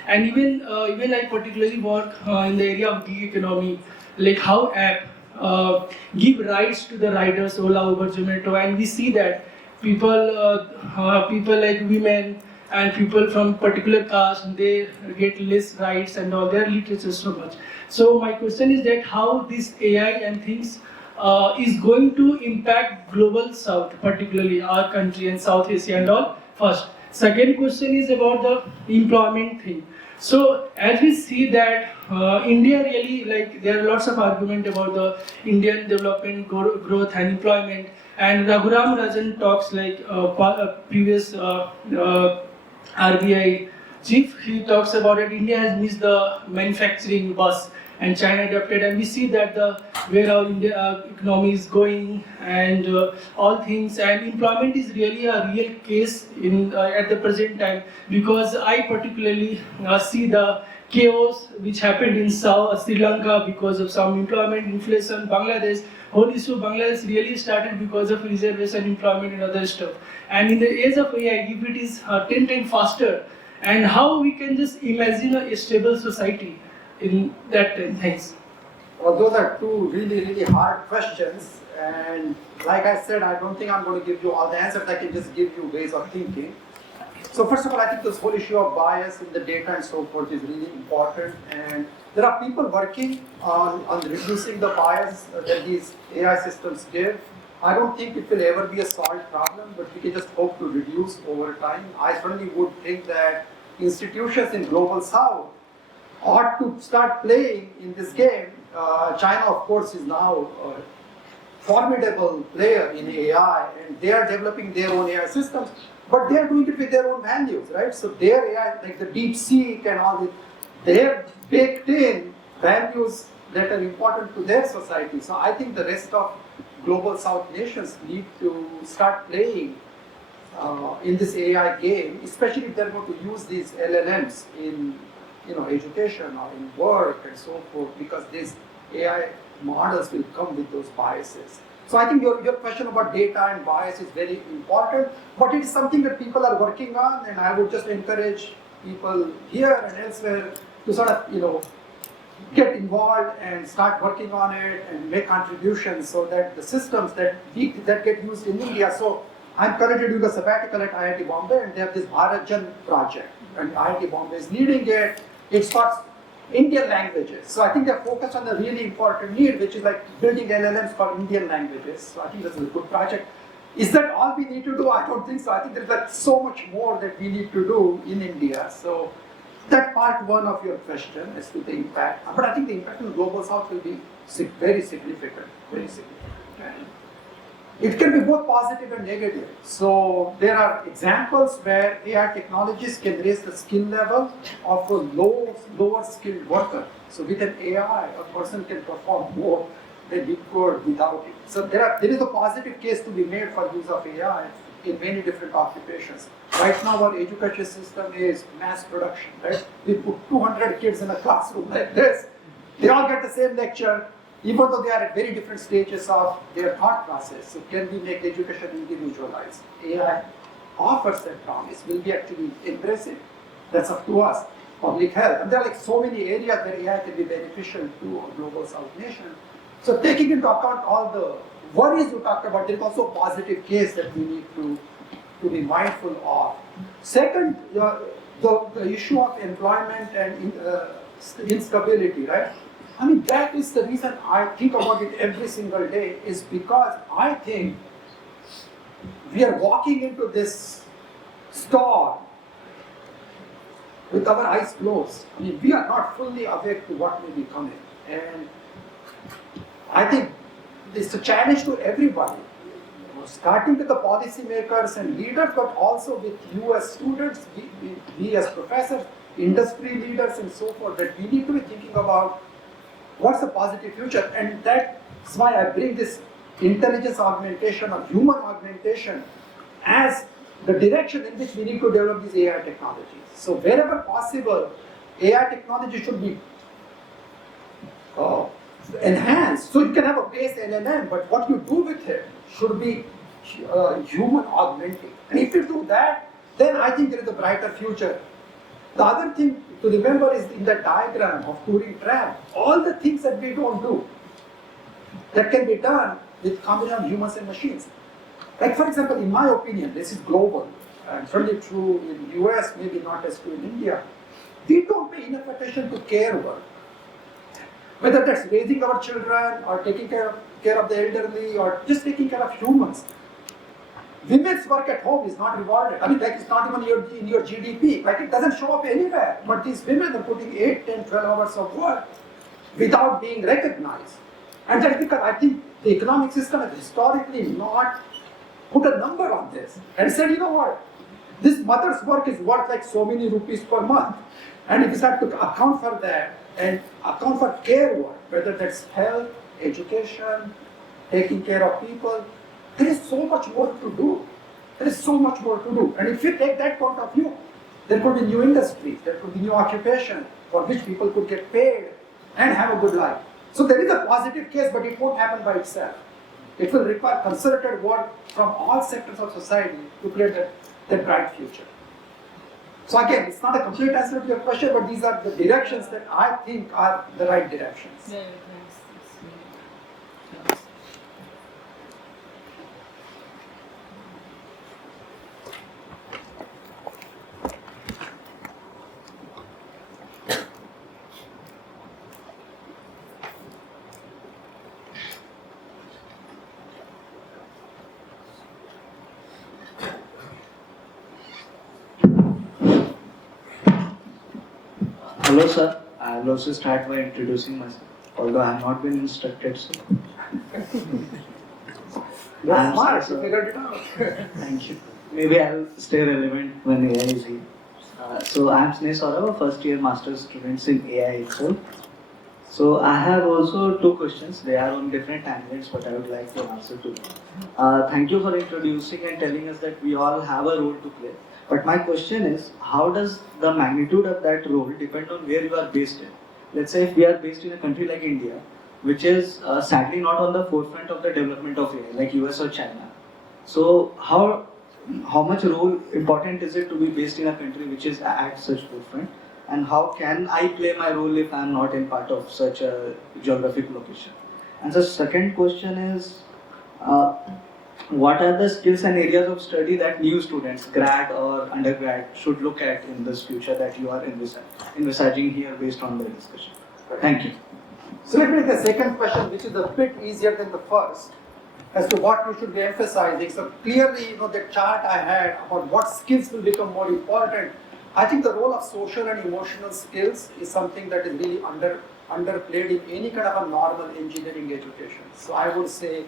and even I particularly work in the area of gig economy, like how app give rights to the riders, Ola, Uber, Zomato, and we see that people like women and people from particular caste, they get less rights and all, their literature so much. So my question is that how this AI and things is going to impact global south, particularly our country and South Asia and all, first. Second question is about the employment thing. So as we see that India really, like there are lots of argument about the Indian development, growth and employment, and Raghuram Rajan talks like previous RBI chief, he talks about it, India has missed the manufacturing bus and China adapted, and we see that where our India economy is going and all things, and employment is really a real case in at the present time, because I particularly see the chaos which happened in Sri Lanka because of some employment, inflation, Bangladesh, whole issue of Bangladesh really started because of reservation, employment, and other stuff. And in the age of AI, if it is 10 times faster, and how we can just imagine a stable society in that time. Thanks. Well, those are two really, really hard questions. And like I said, I don't think I'm going to give you all the answers. I can just give you ways of thinking. So first of all, I think this whole issue of bias in the data and so forth is really important. And there are people working on reducing the bias that these AI systems give. I don't think it will ever be a solved problem, but we can just hope to reduce over time. I certainly would think that institutions in Global South ought to start playing in this game. China, of course, is now a formidable player in AI, and they are developing their own AI systems, but they are doing it with their own values, right? So their AI, like the DeepSeek and all this, they have baked in values that are important to their society. So I think the rest of Global South nations need to start playing in this AI game, especially if they're going to use these LLMs in education or in work and so forth, because these AI models will come with those biases. So I think your question about data and bias is very important, but it is something that people are working on, and I would just encourage people here and elsewhere to sort of get involved and start working on it and make contributions so that the systems that get used in India. So I'm currently doing a sabbatical at IIT Bombay, and they have this Bharat Jan project, and IIT Bombay is leading it. It's for Indian languages. So I think they're focused on a really important need, which is like building LLMs for Indian languages. So I think this is a good project. Is that all we need to do? I don't think so. I think there's like so much more that we need to do in India. So that part one of your question is to the impact. But I think the impact on Global South will be very significant, very significant. It can be both positive and negative. So there are examples where AI technologies can raise the skill level of a lower skilled worker. So with an AI, a person can perform more than he could without it. So there is a positive case to be made for use of AI in many different occupations. Right now our education system is mass production, right? We put 200 kids in a classroom like this. They all get the same lecture, even though they are at very different stages of their thought process. So can we make education individualized? AI offers that promise. Will we actually embrace it? That's up to us. Public health. And there are like so many areas where AI can be beneficial to a Global South nation. So taking into account all the worries you talked about, there is also a positive case that we need to be mindful of. Second, the issue of employment and instability, right? I mean, that is the reason I think about it every single day, is because I think we are walking into this storm with our eyes closed. I mean, we are not fully awake to what may be coming. And I think it's a challenge to everybody, starting with the policymakers and leaders, but also with you as students, we as professors, industry leaders and so forth, that we need to be thinking about what's a positive future. And that's why I bring this intelligence augmentation or human augmentation as the direction in which we need to develop these AI technologies. So wherever possible, AI technology should be enhanced. So you can have a base LLM, but what you do with it should be human augmenting. And if you do that, then I think there is a brighter future. The other thing to remember is in the diagram of Turing trap, all the things that we don't do that can be done with combination of humans and machines. Like for example, in my opinion, this is global, and certainly true in US, maybe not as true in India. We don't pay enough attention to care work. Whether that's raising our children or taking care of the elderly or just taking care of humans. Women's work at home is not rewarded. I mean, like it's not even in your GDP. Like it doesn't show up anywhere. But these women are putting 8, 10, 12 hours of work without being recognized. And that's because I think the economic system has historically not put a number on this and said, you know what, this mother's work is worth like so many rupees per month. And if we start to account for that and account for care work, whether that's health, education, taking care of people, there is so much more to do. There is so much more to do. And if you take that point of view, there could be new industries, there could be new occupation for which people could get paid and have a good life. So there is a positive case, but it won't happen by itself. It will require concerted work from all sectors of society to create that bright future. So again, it's not a complete answer to your question, but these are the directions that I think are the right directions. Yeah, thanks. Hello, sir. I'll also start by introducing myself, although I have not been instructed. So, You're I'm smart, sorry, you figured it out. thank you. Maybe I'll stay relevant when AI is here. So, I'm Sneh Saurabh, a first-year master's student in AI itself. So, I have also two questions. They are on different tangents, but I would like to answer to them. Thank you for introducing and telling us that we all have a role to play. But my question is, how does the magnitude of that role depend on where you are based in? Let's say if we are based in a country like India, which is sadly not on the forefront of the development of AI, like US or China. So how much role important is it to be based in a country which is at such forefront? And how can I play my role if I am not in part of such a geographic location? And the second question is, what are the skills and areas of study that new students, grad or undergrad, should look at in this future that you are envisaging here based on the discussion? Thank you. So let me take the second question, which is a bit easier than the first, as to what you should be emphasizing. So clearly, the chart I had about what skills will become more important. I think the role of social and emotional skills is something that is really underplayed in any kind of a normal engineering education. So I would say,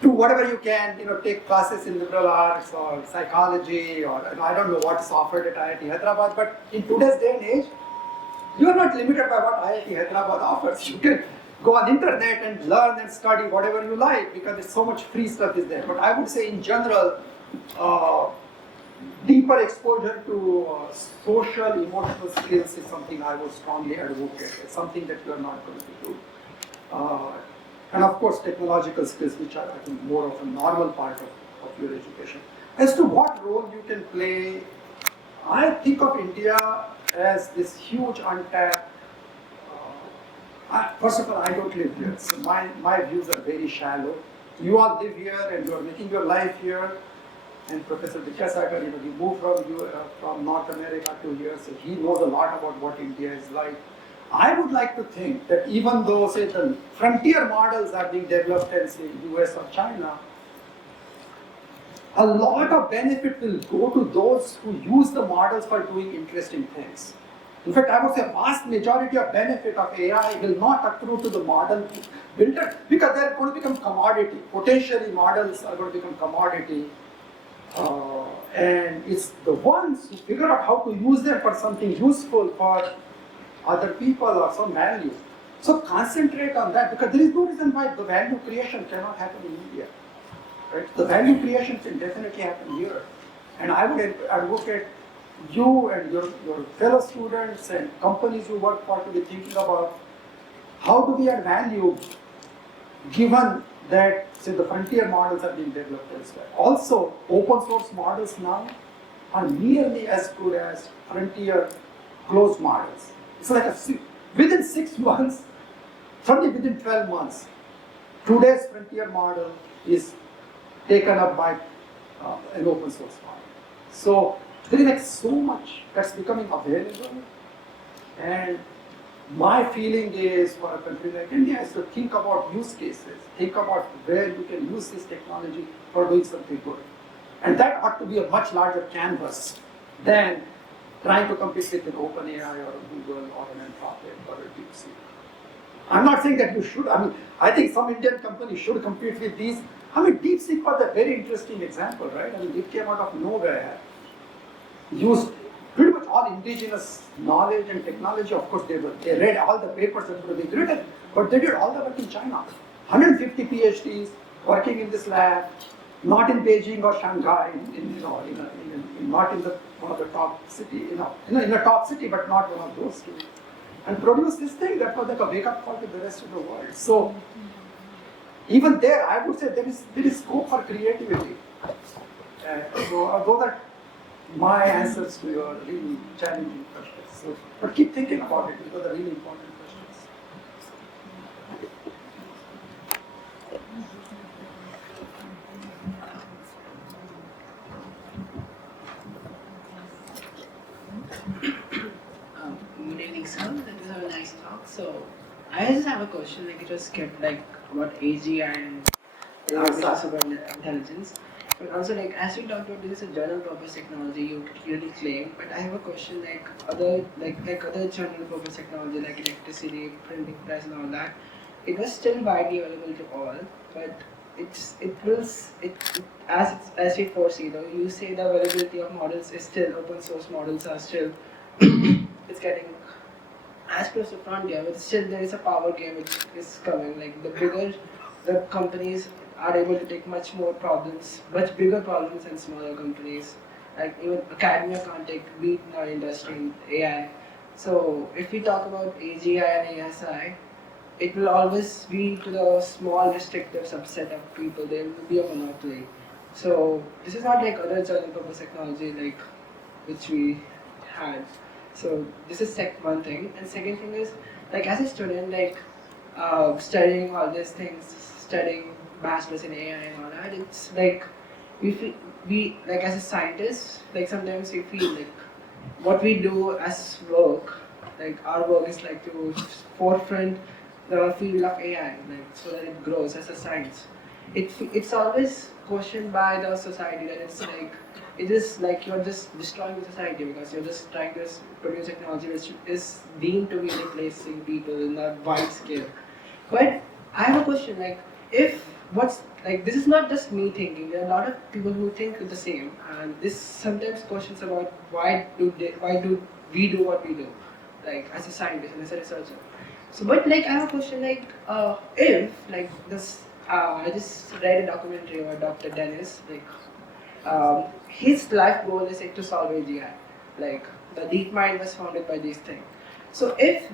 do whatever you can, take classes in liberal arts or psychology, or I don't know what's offered at IIT Hyderabad, but in today's day and age, you are not limited by what IIT Hyderabad offers. You can go on internet and learn and study whatever you like, because there's so much free stuff is there. But I would say in general, deeper exposure to social, emotional skills is something I would strongly advocate. It's something that you are not going to do. And of course, technological skills, which are, I think, more of a normal part of your education. As to what role you can play, I think of India as this huge untapped. First of all, I don't live here, so my views are very shallow. You all live here and you are making your life here. And Professor Vidyasagar, he moved from North America to here, so he knows a lot about what India is like. I would like to think that even though, say, the frontier models are being developed in, say, US or China, a lot of benefit will go to those who use the models for doing interesting things. In fact, I would say a vast majority of benefit of AI will not accrue to the model builder, because they're going to become commodity. Potentially, models are going to become commodity. And it's the ones who figure out how to use them for something useful for other people or some value. So concentrate on that, because there is no reason why the value creation cannot happen in India. Right? The value creation can definitely happen here. And I would advocate you and your fellow students and companies you work for to be thinking about how do we add value given that, say, the frontier models are being developed elsewhere. Also, open source models now are nearly as good as frontier closed models. It's like within 6 months, certainly within 12 months, today's frontier model is taken up by an open source model. So there is like so much that's becoming available, and my feeling is for a country like India is to think about use cases, think about where you can use this technology for doing something good. And that ought to be a much larger canvas than trying to compete with an OpenAI or a Google or an Anthropic or a DeepSeek. I'm not saying that you should. I think some Indian companies should compete with these. DeepSeek was a very interesting example, right? It came out of nowhere, used pretty much all indigenous knowledge and technology. Of course, they read all the papers that were being written, but they did all the work in China. 150 PhDs working in this lab, not in Beijing or Shanghai, not in one of the top city, in a top city, but not one of those two. and produce this thing that was like a wake-up call to the rest of the world. So even there, I would say there is scope for creativity. So those are my answers to your really challenging questions. So, but keep thinking about it because they're really important questions. Good evening, sir. That was a nice talk. So, I just have a question. Like, it was kept like about AG and artificial super intelligence. But also, like, as you talked about, this is a general purpose technology. You clearly claim. But I have a question. Like other general purpose technology, like electricity, printing press, and all that, it was still widely available to all. But as we foresee, though, you say the availability of models is still open source models are still it's getting as close to frontier, but still there is a power game which is coming. Like the bigger the companies are able to take much bigger problems than smaller companies. Like even academia can't take beat in our industry in AI. So if we talk about AGI and ASI, it will always be to the small restrictive subset of people. There will be a monopoly. So this is not like other general purpose technology like which we had. So this is one thing. And second thing is, like as a student, like studying all these things, studying bachelor's in AI and all that, it's like we like as a scientist, like sometimes we feel like what we do as work, like our work is like to forefront the field of AI, like so that it grows as a science. It's always questioned by the society that it's like it is like you're just destroying the society because you're just trying to produce technology which is deemed to be replacing people in a wide scale. But I have a question, like this is not just me thinking. There are a lot of people who think the same, and this sometimes questions about why do we do what we do, like as a scientist and as a researcher. So, but like I have a question, like if like this, I just read a documentary about Dr. Dennis, like. His life goal is like to solve AGI. Like the deep mind was founded by these things. So if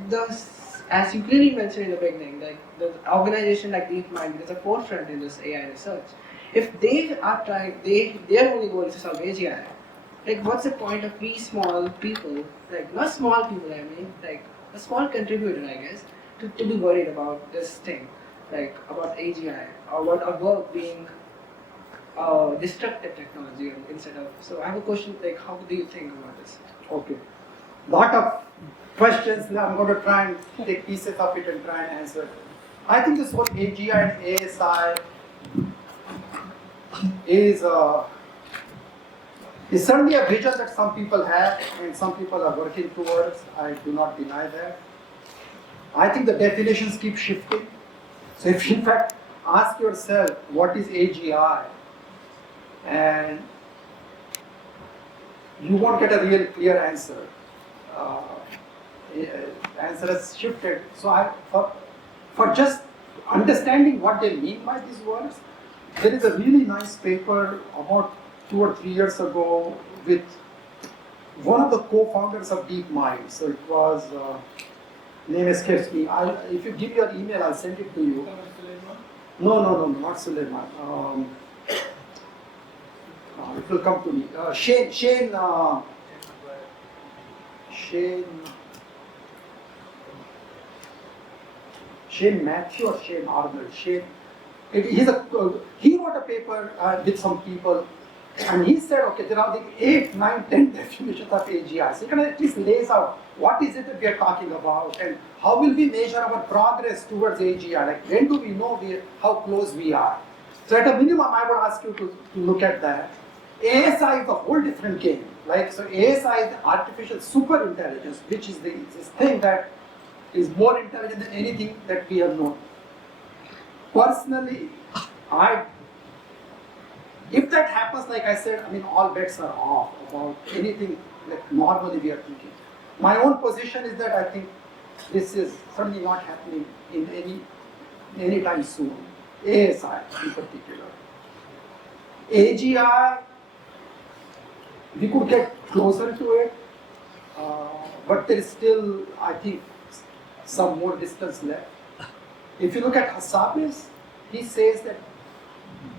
as you clearly mentioned in the beginning, like the organization like DeepMind is a forefront in this AI research. If they are trying, their only goal is to solve AGI. Like what's the point of we small people, like not small people, I mean, like a small contributor, I guess, to be worried about this thing, like about AGI or about our work being destructive technology instead of. So I have a question, like how do you think about this? Okay. Lot of questions. Now I'm going to try and take pieces of it and try and answer. I think this whole AGI and ASI is certainly a vision that some people have and some people are working towards. I do not deny that. I think the definitions keep shifting. So if you in fact ask yourself what is AGI, and you won't get a real clear answer. Answer has shifted. So for just understanding what they mean by these words, there is a really nice paper about 2 or 3 years ago with one of the co-founders of DeepMind. So it was, name escapes me. If you give your email, I'll send it to you. No, not Suleiman. It will come to me. Shane Matthew or Shane Arnold. He wrote a paper with some people, and he said, okay, there are the 8, 9, 10 definitions of AGI. So he kind of at least lays out what is it that we are talking about, and how will we measure our progress towards AGI? Like when do we know how close we are? So at a minimum, I would ask you to look at that. ASI is a whole different game. Like so, ASI is artificial super intelligence, which is this thing that is more intelligent than anything that we have known. Personally, if that happens, like I said, I mean, all bets are off about anything like normally we are thinking. My own position is that I think this is certainly not happening in any time soon. ASI in particular. AGI, we could get closer to it, but there is still, I think, some more distance left. If you look at Hassabis, he says that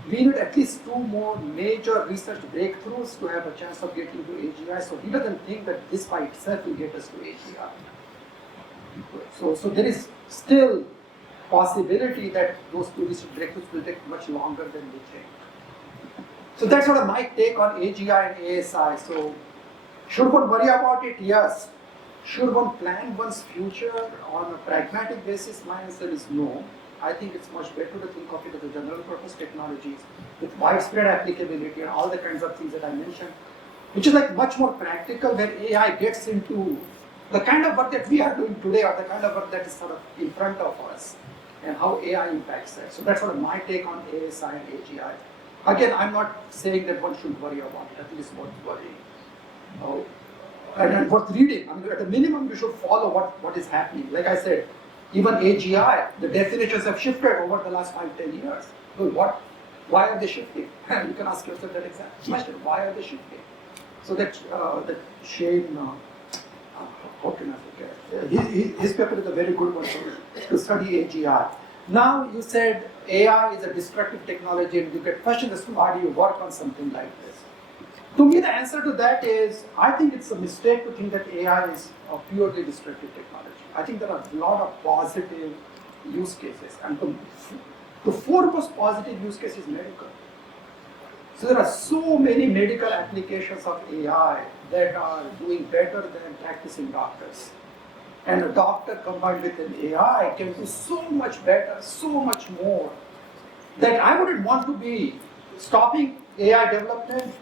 we need at least 2 more major research breakthroughs to have a chance of getting to AGI. So he doesn't think that this by itself will get us to AGI. So there is still possibility that those 2 research breakthroughs will take much longer than we think. So that's sort of my take on AGI and ASI. So should one worry about it? Yes. Should one plan one's future on a pragmatic basis? My answer is no. I think it's much better to think of it as a general purpose technologies with widespread applicability and all the kinds of things that I mentioned, which is like much more practical, where AI gets into the kind of work that we are doing today, or the kind of work that is sort of in front of us, and how AI impacts that. So that's sort of my take on ASI and AGI. Again, I'm not saying that one should worry about it. I think it's worth worrying. And worth reading. I mean, at a minimum, you should follow what is happening. Like I said, even AGI, the definitions have shifted over the last 5-10 years. Well, why are they shifting? You can ask yourself that exact question. Why are they shifting? So that Shane, how can I forget? His paper is a very good one to study AGI. Now you said AI is a destructive technology, and you get questions as to how do you work on something like this. To me, the answer to that is, I think it's a mistake to think that AI is a purely destructive technology. I think there are a lot of positive use cases, and the foremost positive use case is medical. So there are so many medical applications of AI that are doing better than practicing doctors. And a doctor combined with an AI can do so much better, so much more, that I wouldn't want to be stopping AI development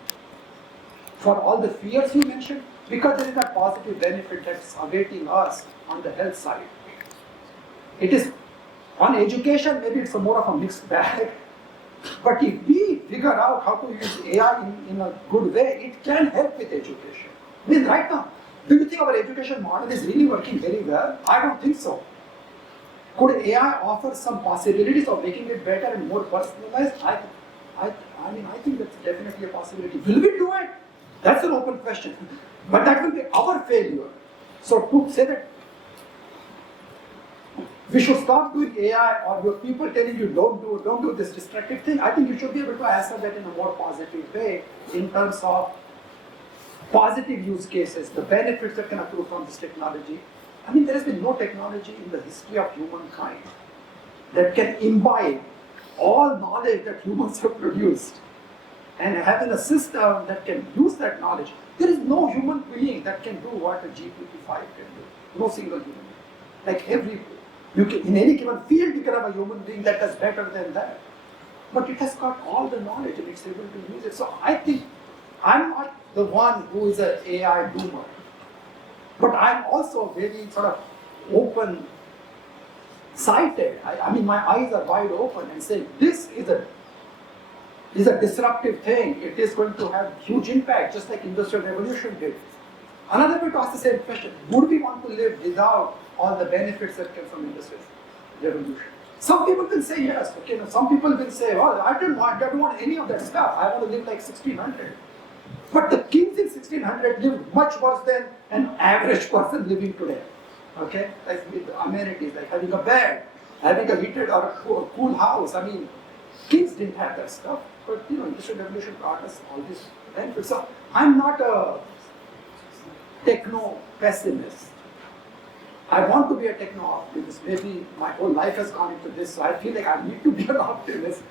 for all the fears you mentioned, because there is a positive benefit that's awaiting us on the health side. It is, on education, maybe it's more of a mixed bag, but if we figure out how to use AI in a good way, it can help with education. I mean, right now, do you think our education model is really working very well? I don't think so. Could AI offer some possibilities of making it better and more personalized? I mean, I think that's definitely a possibility. Will we do it? That's an open question. But that will be our failure. So to say that we should stop doing AI, or your people telling you don't do this destructive thing, I think you should be able to answer that in a more positive way in terms of positive use cases, the benefits that can accrue from this technology. I mean, there has been no technology in the history of humankind that can imbibe all knowledge that humans have produced and having a system that can use that knowledge. There is no human being that can do what a GPT-5 can do. No single human being. Like in any given field, you can have a human being that does better than that. But it has got all the knowledge and it's able to use it. So I think I'm not the one who is an AI doomer. But I'm also very sort of open-sighted. I mean, my eyes are wide open and say, this is a disruptive thing. It is going to have huge impact, just like Industrial Revolution did. Another way to ask the same question, would we want to live without all the benefits that came from Industrial Revolution? Some people will say yes. Okay, now some people will say, well, I don't want any of that stuff. I want to live like 1600. But the kings in 1600 lived much worse than an average person living today. Okay, like with amenities, like having a bed, having a heated or a cool house. I mean, kings didn't have that stuff. But Industrial Revolution brought us all these benefits. So I'm not a techno pessimist. I want to be a techno optimist. Maybe my whole life has gone into this, so I feel like I need to be an optimist.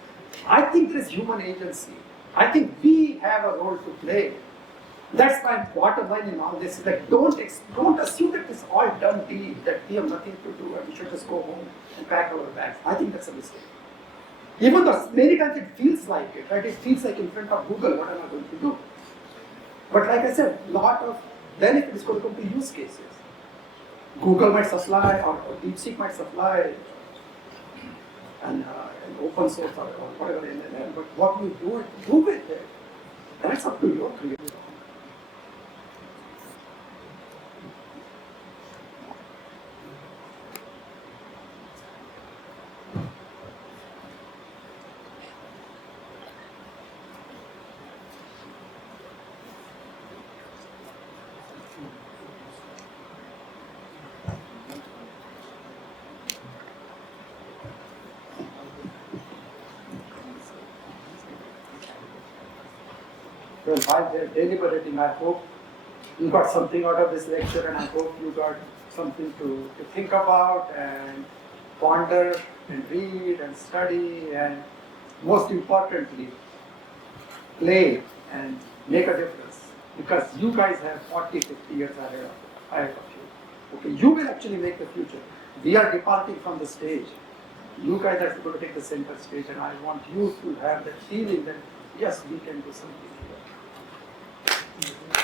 I think there is human agency. I think we have a role to play. That's my bottom line in all this. Like, don't assume that it's all done deal, that we have nothing to do and we should just go home and pack our bags. I think that's a mistake. Even though many times it feels like it, right? It feels like in front of Google, what am I going to do? But like I said, a lot of benefit is going to come to use cases. Google might supply, or DeepSeek might supply, and open source or whatever LLM, but what we do with it, that's up to your creativity. Well, while they're deliberating, I hope you got something out of this lecture, and I hope you got something to think about and ponder and read and study, and most importantly, play and make a difference. Because you guys have 40, 50 years ahead of you. Okay, you will actually make the future. We are departing from the stage. You guys are going to take the center stage, and I want you to have that feeling that yes, we can do something here.